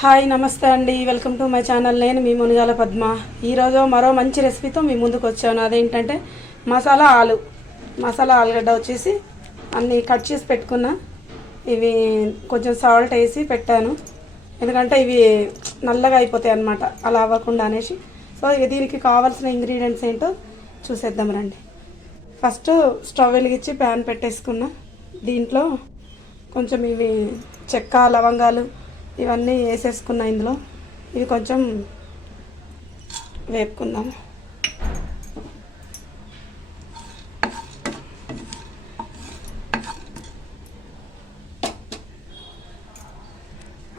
Hi నమస్తే అండి, welcome to my channel. నేను మీ మునిగాల పద్మ. ఈరోజు మరో మంచి రెసిపీతో మీ ముందుకు వచ్చాను. అదేంటంటే మసాలా ఆలుగడ్డ వచ్చేసి అన్నీ కట్ చేసి పెట్టుకున్నా. ఇవి కొంచెం సాల్ట్ వేసి పెట్టాను, ఎందుకంటే ఇవి నల్లగా అయిపోతాయి అన్నమాట, అలా అవ్వకుండా అనేసి. సో దీనికి కావాల్సిన ఇంగ్రీడియంట్స్ ఏంటో చూసేద్దాం రండి. ఫస్ట్ స్టవ్ వెలిగించి ప్యాన్ పెట్టేసుకున్నా. దీంట్లో కొంచెం ఇవి చెక్క లవంగాలు ఇవన్నీ వేసేసుకున్నా. ఇందులో ఇవి కొంచెం వేపుకుందాము.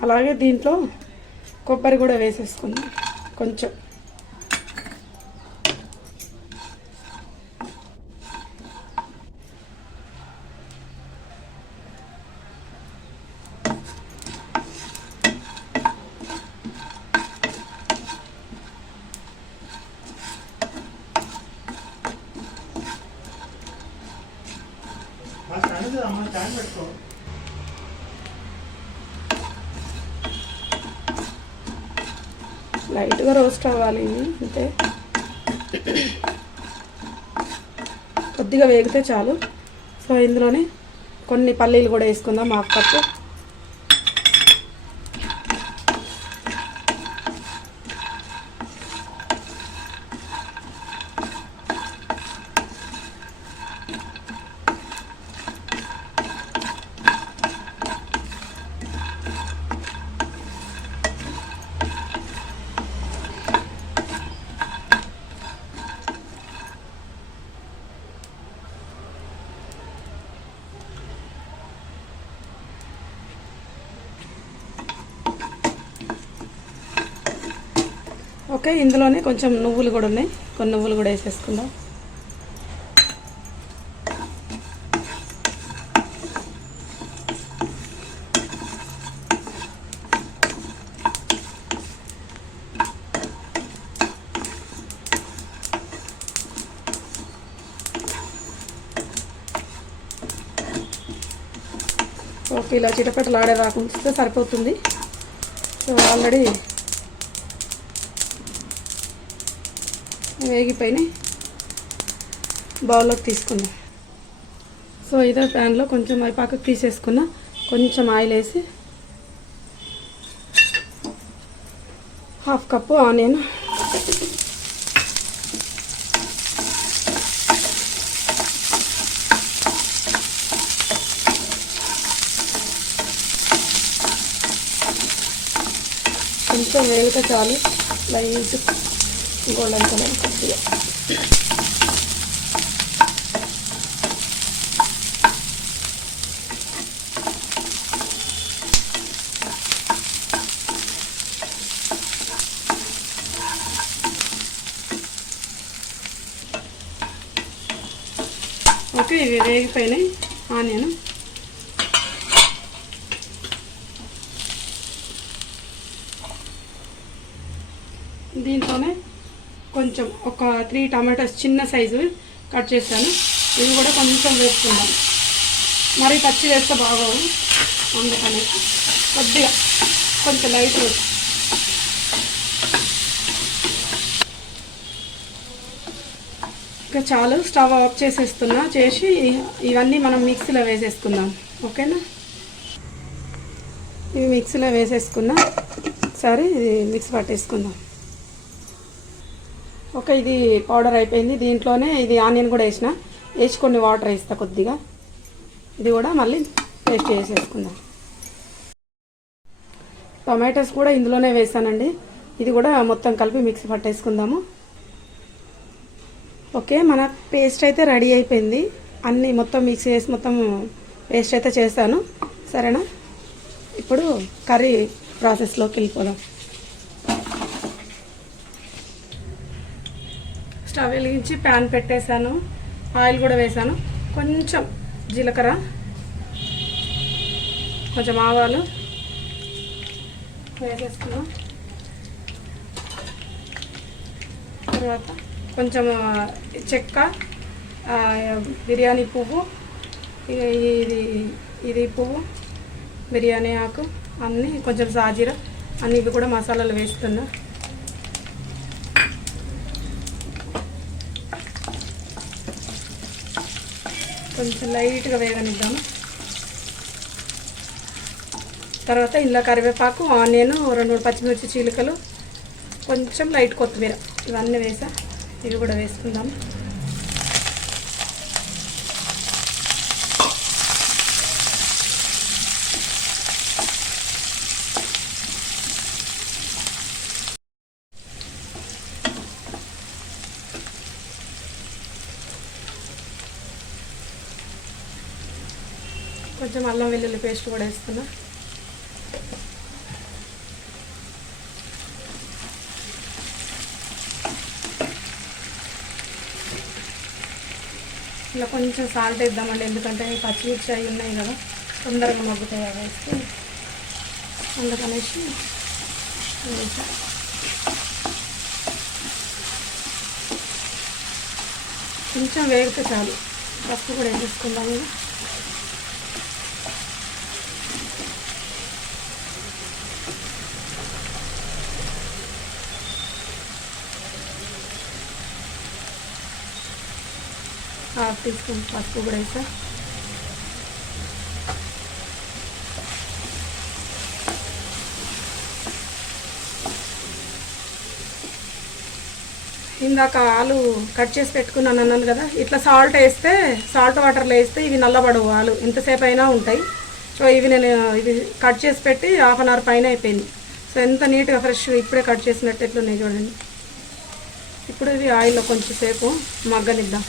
అలాగే దీంట్లో కొబ్బరి కూడా వేసేసుకుందాం కొంచెం. లైట్గా రోస్ట్ అవ్వాలి అంటే కొద్దిగా వేగితే చాలు. సో ఇందులోనే కొన్ని పల్లీలు కూడా వేసుకుందాం, హాఫ్ కప్పు. ఓకే, ఇందులోనే కొంచెం నువ్వులు కూడా ఉన్నాయి, కొన్ని నువ్వులు కూడా వేసేసుకుందాం. ఓకే, ఇలా చిటపటలాడే రాకుండా సరిపోతుంది. సో ఆల్రెడీ వేగిపోయినాయి, బౌల్లోకి తీసుకుందాం. సో ఇదే ప్యాన్లో కొంచెం పక్కకు తీసేసుకున్నా. కొంచెం ఆయిల్ వేసి హాఫ్ కప్పు ఆనియన్, కొంచెం వేగితే చాలు, లైట్ గోల్డెన్ కలర్ కొద్దిగా. ఓకే, ఇవి వేగిపోయినాయి ఆనియన్. దీంట్లోనే కొంచెం ఒక 3 టమాటాస్ చిన్న సైజు కట్ చేశాను, ఇవి కూడా కొంచెం వేసుకుందాం. మరి పచ్చి వేస్తే బాగోదు, అందుకని కొద్దిగా కొంచెం లైట్ వేసి. ఇంకా చాలు, స్టవ్ ఆఫ్ చేసేస్తున్నా. చేసి ఇవన్నీ మనం మిక్సీలో వేసేసుకుందాం. ఓకేనా, ఇవి మిక్సీలో వేసేసుకున్నా. సరే, ఇది మిక్సీ పట్టేసుకుందాం. ఓకే, ఇది పౌడర్ అయిపోయింది. దీంట్లోనే ఇది ఆనియన్ కూడా వేసి కొన్ని వాటర్ వేస్తా కొద్దిగా. ఇది కూడా మళ్ళీ పేస్ట్ చేసేసుకుందాం. టొమాటోస్ కూడా ఇందులోనే వేసానండి. ఇది కూడా మొత్తం కలిపి మిక్సీ పట్టేసుకుందాము. ఓకే, మన పేస్ట్ అయితే రెడీ అయిపోయింది. అన్నీ మొత్తం మిక్సీ చేసి మొత్తం పేస్ట్ అయితే చేశాను. సరేనా, ఇప్పుడు కర్రీ ప్రాసెస్లోకి వెళ్ళిపోదాం. స్టవ్ వెలిగించి ప్యాన్ పెట్టేశాను, ఆయిల్ కూడా వేసాను. కొంచెం జీలకర్ర, కొంచెం ఆవాలు వేసేసుకున్నాం. తర్వాత కొంచెం చెక్క, బిర్యానీ పువ్వు, ఇది పువ్వు, బిర్యానీ ఆకు, అన్నీ కొంచెం సాజీర అన్ని ఇవి కూడా మసాలాలు వేస్తున్నా. కొంచెం లైట్గా వేగనిద్దాము. తర్వాత ఇందులో కరివేపాకు, ఆనియన్, 2 పచ్చిమిర్చి చీలికలు, కొంచెం లైట్ కొత్తిమీర ఇవన్నీ వేసా. ఇవి కూడా వేసుకుందాము. కొంచెం అల్లం వెల్లుల్లి పేస్ట్ కూడా వేస్తున్నా. ఇలా కొంచెం సాల్ట్ వేద్దామండి, ఎందుకంటే పచ్చిమిర్చి అవి ఉన్నాయి కదా, తొందరగా మగ్గుతాయి అవి వేస్తే, అందుకనేసి వేసా. కొంచెం వేగితే చాలు. పసుపు కూడా వేసేసుకుందాము. హాఫ్ టీ స్పూన్ పసుపు కూడా వేసా. ఇందాక ఆలు కట్ చేసి పెట్టుకున్నాను అన్నాను కదా, ఇట్లా సాల్ట్ వేస్తే, సాల్ట్ వాటర్లో వేస్తే ఇవి నల్లబడవు, ఆలు ఎంతసేపు అయినా ఉంటాయి. సో ఇవి నేను కట్ చేసి పెట్టి 1/2 అవర్ పైన అయిపోయింది. సో ఎంత నీట్గా ఫ్రెష్గా ఇప్పుడే కట్ చేసినట్టు ఎట్లున్నాయి చూడండి. ఇప్పుడు ఇవి ఆయిల్లో కొంచెం సేపు మగ్గనిద్దాం.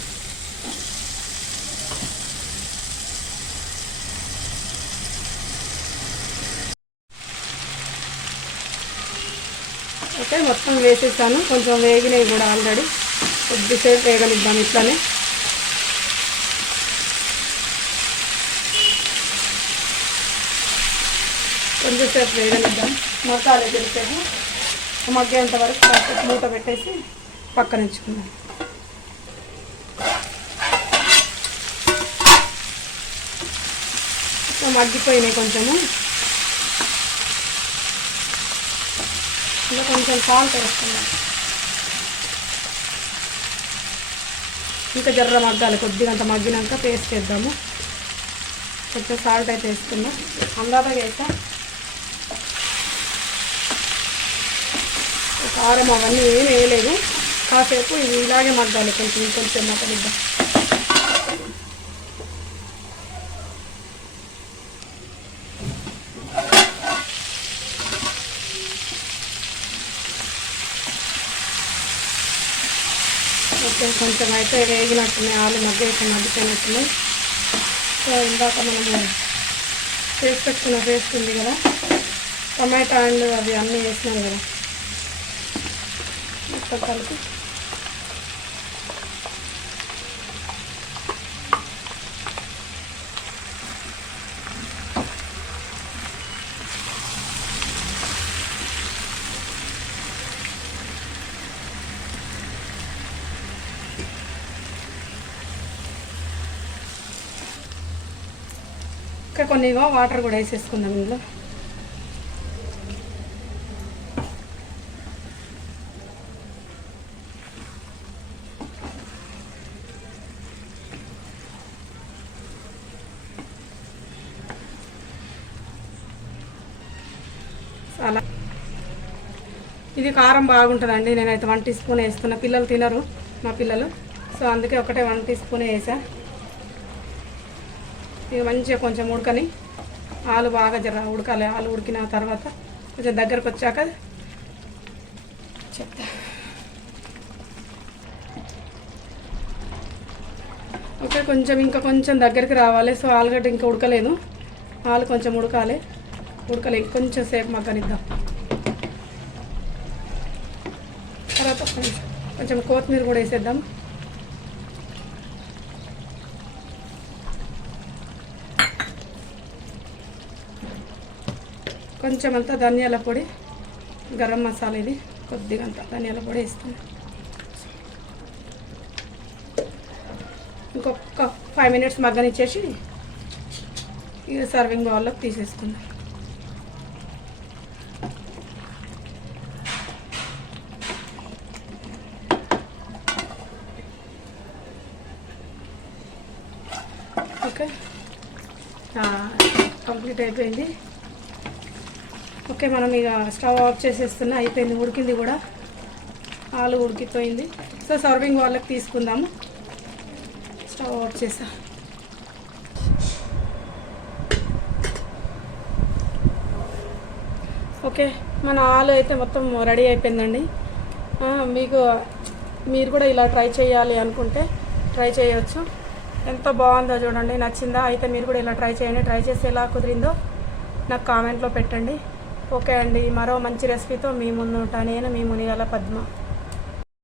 ఓకే, మొత్తం వేసేసాను. కొంచెం వేగినవి కూడా ఆల్రెడీ. కొద్దిసేపు వేగనిద్దాం ఇట్లానే. కొంచెంసేపు వేగనిద్దాం. మసాలా తెలిసేపు మగ్గేంత వరకు కాసేపు మూత పెట్టేసి పక్కన ఉంచుకుందాం. మగ్గిపోయినాయి కొంచెము. ఇంకా కొంచెం సాల్ట్ వేసుకుందాం. ఇంకా జర్ర మగ్గాలి, కొద్దిగా అంత మగ్గినాక పేస్ట్ వేద్దాము. కొంచెం సాల్ట్ అయితే వేసుకుందాం. అందాక వేసా. కారం అవన్నీ ఏం వేయలేదు. కాసేపు ఇది ఇలాగే మగ్గాలి, కొంచెం కొంచెం మగ్గనిద్దాం. ఓకే, కొంచెం అయితే వేగినట్టున్నాయి, ఆలు మగ్గిపోయినట్టున్నాయి. సో ఇందాక మనము చేసి పెట్టుకున్న పేస్ట్ ఉంది కదా, టమాటా అండ్ అవి అన్నీ వేసినాం కదా, మొత్తం కలిపి ఇంకా కొన్ని వాటర్ కూడా వేసేసుకుందాం ఇందులో. అలా ఇది కారం బాగుంటుందండి. నేనైతే 1 టీ స్పూన్ వేస్తున్నా. పిల్లలు తినరు మా పిల్లలు, సో అందుకే ఒకటే 1 టీ స్పూన్ వేసా. ఇది మంచిగా కొంచెం ఉడకని, ఆలు బాగా జర ఉడకాలి. ఆలు ఉడికిన తర్వాత కొంచెం దగ్గరకు వచ్చాక చెప్తా. ఓకే, కొంచెం ఇంకా కొంచెం దగ్గరికి రావాలి. సో ఆలుగడ్డ ఇంకా ఉడకలేదు, ఆలు కొంచెం ఉడకాలి. కొంచెం సేపు మగ్గనిద్దాం. తర్వాత కొంచెం కొత్తిమీర కూడా వేసేద్దాం. కొంచెం అంతా ధనియాల పొడి, గరం మసాలా, ఇది కొద్దిగా అంతా ధనియాల పొడి వేస్తాను. ఇంకొక 5 మినిట్స్ మగ్గనిచ్చేసి ఇక సర్వింగ్ బౌల్లోకి తీసేసుకుందాం. కంప్లీట్ అయిపోయింది. ఓకే, మనం ఇక స్టవ్ ఆఫ్ చేసేస్తున్నా. అయిపోయింది, ఉడికింది కూడా, ఆలు ఉడికిపోయింది. సో సర్వింగ్ వాళ్ళకి తీసుకుందాము. స్టవ్ ఆఫ్ చేసా. ఓకే, మన ఆలు అయితే మొత్తం రెడీ అయిపోయిందండి. మీరు కూడా ఇలా ట్రై చేయాలి అనుకుంటే ట్రై చేయవచ్చు. ఎంత బాగుందో చూడండి. నచ్చిందా? అయితే మీరు కూడా ఇలా ట్రై చేయండి. ట్రై చేసి ఎలా కుదిరిందో నాకు కామెంట్లో పెట్టండి. ఓకే అండి, మరో మంచి రెసిపీతో మీ ముందు ఉంటాను. నేను మీ మునిగాల పద్మ.